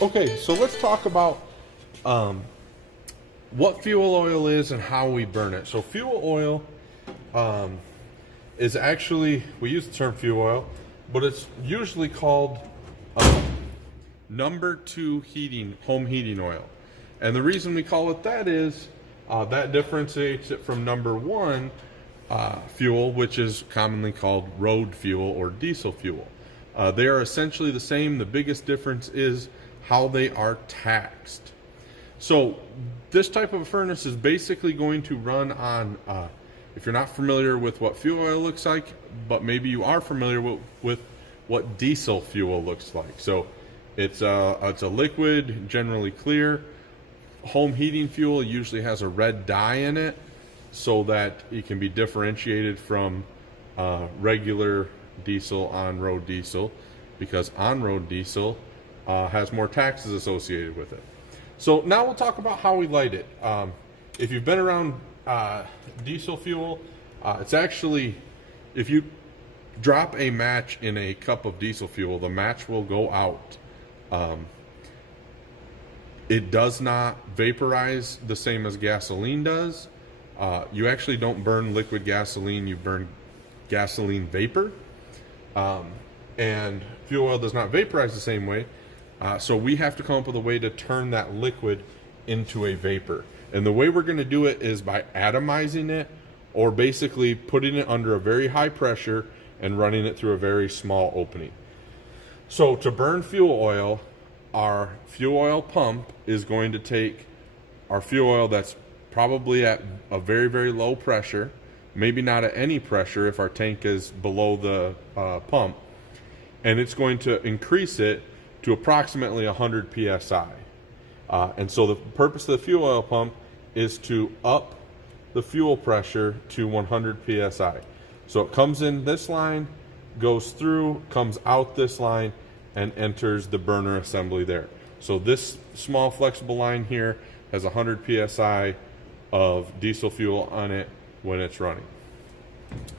Okay, so let's talk about what fuel oil is and how we burn it. So fuel oil is actually, we use the term fuel oil, but it's usually called number two home heating oil. And the reason we call it that is that differentiates it from number one fuel, which is commonly called road fuel or diesel fuel. They are essentially the same. The biggest difference is how they are taxed. So this type of a furnace is basically going to run on, if you're not familiar with what fuel oil looks like, but maybe you are familiar with what diesel fuel looks like. So it's a liquid, generally clear. Home heating fuel usually has a red dye in it so that it can be differentiated from regular diesel, on-road diesel, because on-road diesel has more taxes associated with it. So now we'll talk about how we light it. If you've been around diesel fuel, it's actually, if you drop a match in a cup of diesel fuel, the match will go out. It does not vaporize the same as gasoline does. You actually don't burn liquid gasoline, you burn gasoline vapor. And fuel oil does not vaporize the same way. So we have to come up with a way to turn that liquid into a vapor. And the way we're going to do it is by atomizing it, or basically putting it under a very high pressure and running it through a very small opening. So to burn fuel oil, our fuel oil pump is going to take our fuel oil that's probably at a very, very low pressure, maybe not at any pressure if our tank is below the pump, and it's going to increase it to approximately 100 psi. And so the purpose of the fuel oil pump is to up the fuel pressure to 100 psi. So it comes in this line, goes through, comes out this line, and enters the burner assembly there. So this small flexible line here has 100 psi of diesel fuel on it when it's running.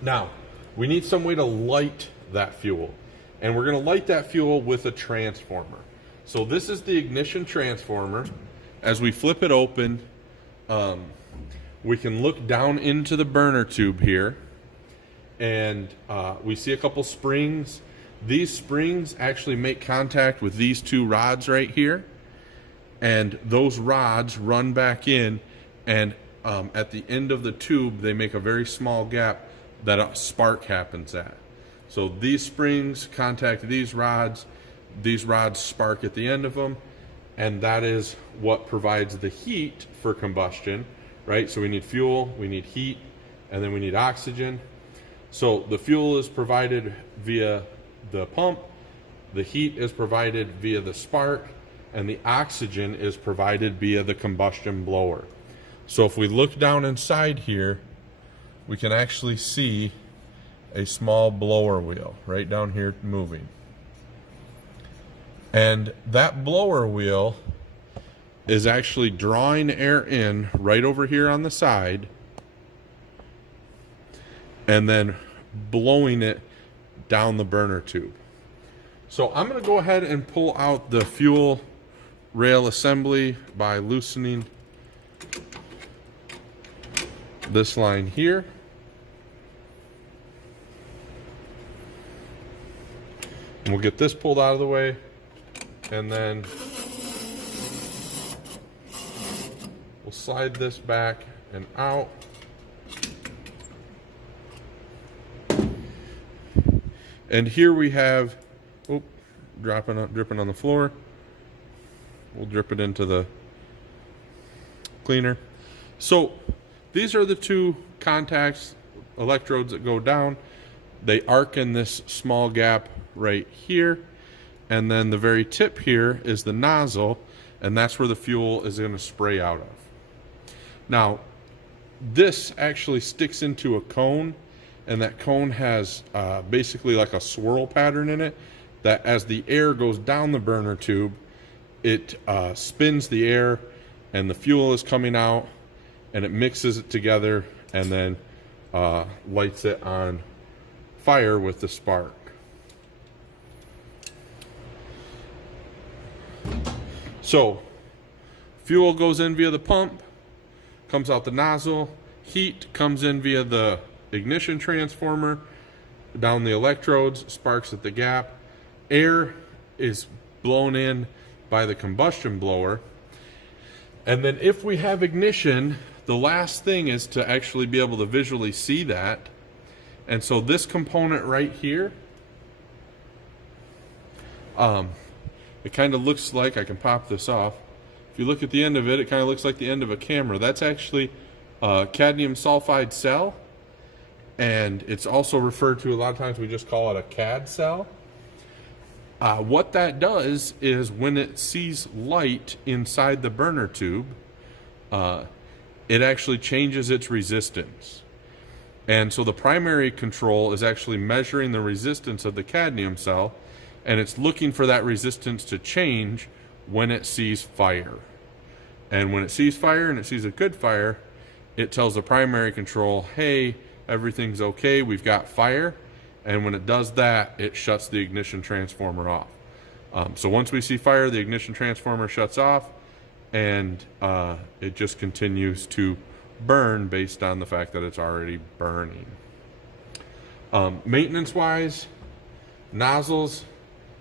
Now, we need some way to light that fuel. And we're going to light that fuel with a transformer. So this is the ignition transformer. As we flip it open, we can look down into the burner tube here, and we see a couple springs. These springs actually make contact with these two rods right here, and those rods run back in, and at the end of the tube they make a very small gap that a spark happens at. So these springs contact these rods spark at the end of them, and that is what provides the heat for combustion, right? So we need fuel, we need heat, and then we need oxygen. So the fuel is provided via the pump, the heat is provided via the spark, and the oxygen is provided via the combustion blower. So if we look down inside here, we can actually see a small blower wheel right down here moving. And that blower wheel is actually drawing air in right over here on the side and then blowing it down the burner tube. So I'm going to go ahead and pull out the fuel rail assembly by loosening this line here. And we'll get this pulled out of the way, and then we'll slide this back and out. And here we have, dripping on the floor. We'll drip it into the cleaner. So these are the two contacts, electrodes that go down. They arc in this small gap right here, and then the very tip here is the nozzle, and that's where the fuel is going to spray out of. Now, this actually sticks into a cone, and that cone has basically like a swirl pattern in it, that as the air goes down the burner tube, it spins the air, and the fuel is coming out, and it mixes it together, and then lights it on fire with the spark. So fuel goes in via the pump, comes out the nozzle. Heat comes in via the ignition transformer, down the electrodes, sparks at the gap. Air is blown in by the combustion blower. And then if we have ignition, the last thing is to actually be able to visually see that. And so this component right here, it kind of looks like, I can pop this off. If you look at the end of it, it kind of looks like the end of a camera. That's actually a cadmium sulfide cell. And it's also referred to, a lot of times we just call it a CAD cell. What that does is when it sees light inside the burner tube, it actually changes its resistance. And so the primary control is actually measuring the resistance of the cadmium cell, and it's looking for that resistance to change when it sees fire. And when it sees fire and it sees a good fire, it tells the primary control, hey, everything's okay, we've got fire. And when it does that, it shuts the ignition transformer off. So once we see fire, the ignition transformer shuts off, and it just continues to burn based on the fact that it's already burning. Maintenance-wise, nozzles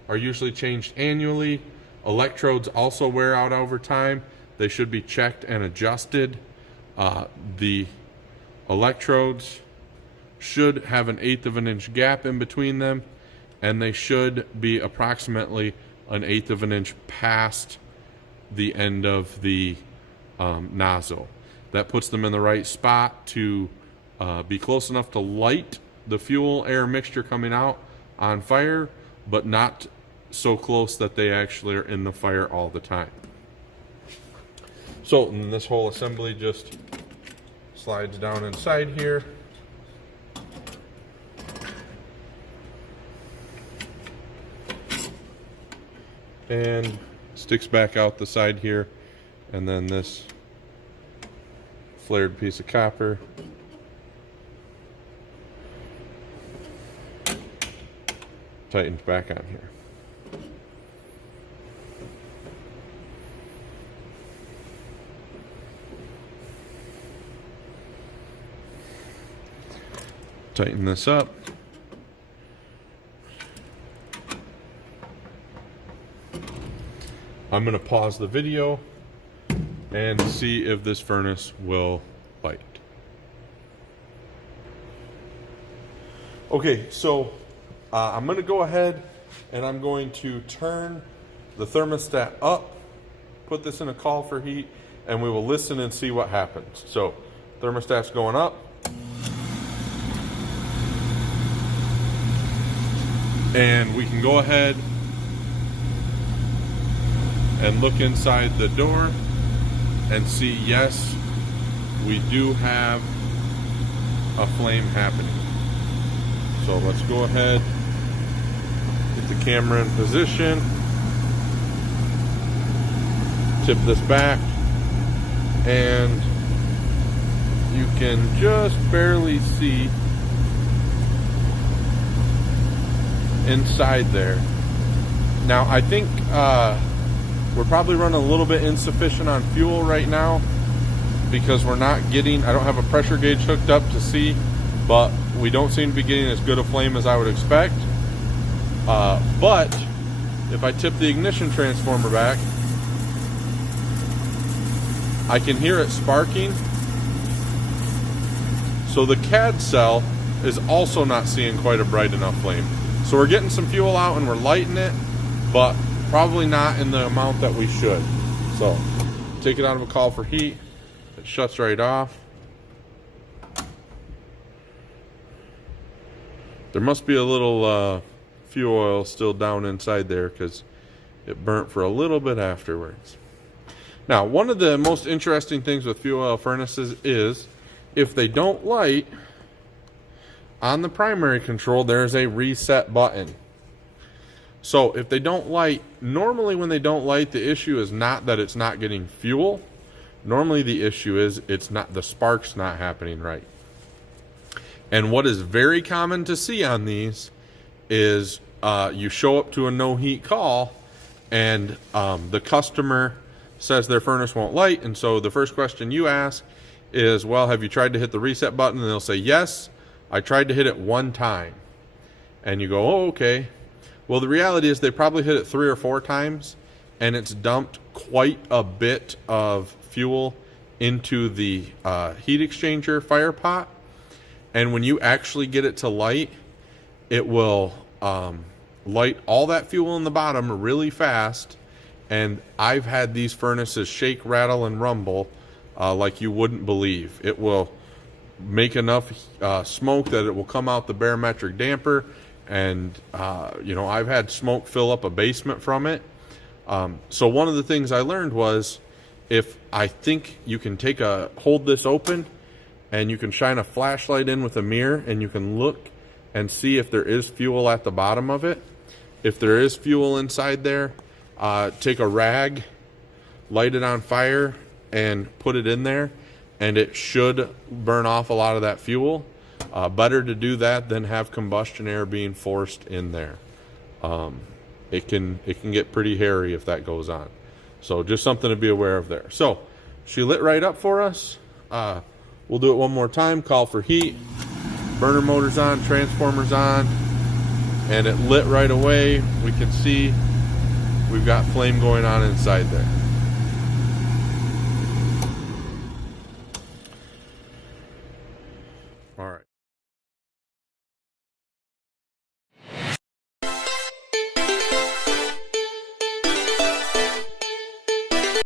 are usually changed annually. Electrodes also wear out over time. They should be checked and adjusted. The electrodes should have an 1/8 of an inch gap in between them, and they should be approximately an 1/8 of an inch past the end of the nozzle. That puts them in the right spot to be close enough to light the fuel air mixture coming out on fire, but not so close that they actually are in the fire all the time. So this whole assembly just slides down inside here. And sticks back out the side here, and then this flared piece of copper tightens back on here. Tighten this up. I'm going to pause the video and see if this furnace will light. Okay, so I'm going to go ahead and I'm going to turn the thermostat up, put this in a call for heat, and we will listen and see what happens. So thermostat's going up. And we can go ahead and look inside the door and see, yes, we do have a flame happening. So let's go ahead, get the camera in position, tip this back, and you can just barely see inside there. Now I think we're probably running a little bit insufficient on fuel right now because we're not getting, I don't have a pressure gauge hooked up to see, but we don't seem to be getting as good a flame as I would expect. But if I tip the ignition transformer back, I can hear it sparking. So the CAD cell is also not seeing quite a bright enough flame. So we're getting some fuel out and we're lighting it, but probably not in the amount that we should. So take it out of a call for heat. It shuts right off. There must be a little fuel oil still down inside there because it burnt for a little bit afterwards. Now, one of the most interesting things with fuel oil furnaces is if they don't light, on the primary control, there's a reset button. So if they don't light, normally when they don't light, the issue is not that it's not getting fuel. Normally the issue is it's not, the spark's not happening right. And what is very common to see on these is you show up to a no heat call and the customer says their furnace won't light. And so the first question you ask is, well, have you tried to hit the reset button? And they'll say, yes, I tried to hit it 1 time. And you go, oh, okay. Well, the reality is they probably hit it 3 or 4 times, and it's dumped quite a bit of fuel into the heat exchanger fire pot. And when you actually get it to light, it will light all that fuel in the bottom really fast. And I've had these furnaces shake, rattle, and rumble like you wouldn't believe. It will make enough smoke that it will come out the barometric damper. And, you know, I've had smoke fill up a basement from it. So one of the things I learned was, if I think you can hold this open and you can shine a flashlight in with a mirror and you can look and see if there is fuel at the bottom of it. If there is fuel inside there, take a rag, light it on fire, and put it in there, and it should burn off a lot of that fuel. Better to do that than have combustion air being forced in there. It can get pretty hairy if that goes on. So just something to be aware of there. So she lit right up for us. We'll do it one more time. Call for heat. Burner motor's on, transformer's on, and it lit right away. We can see we've got flame going on inside there. All right.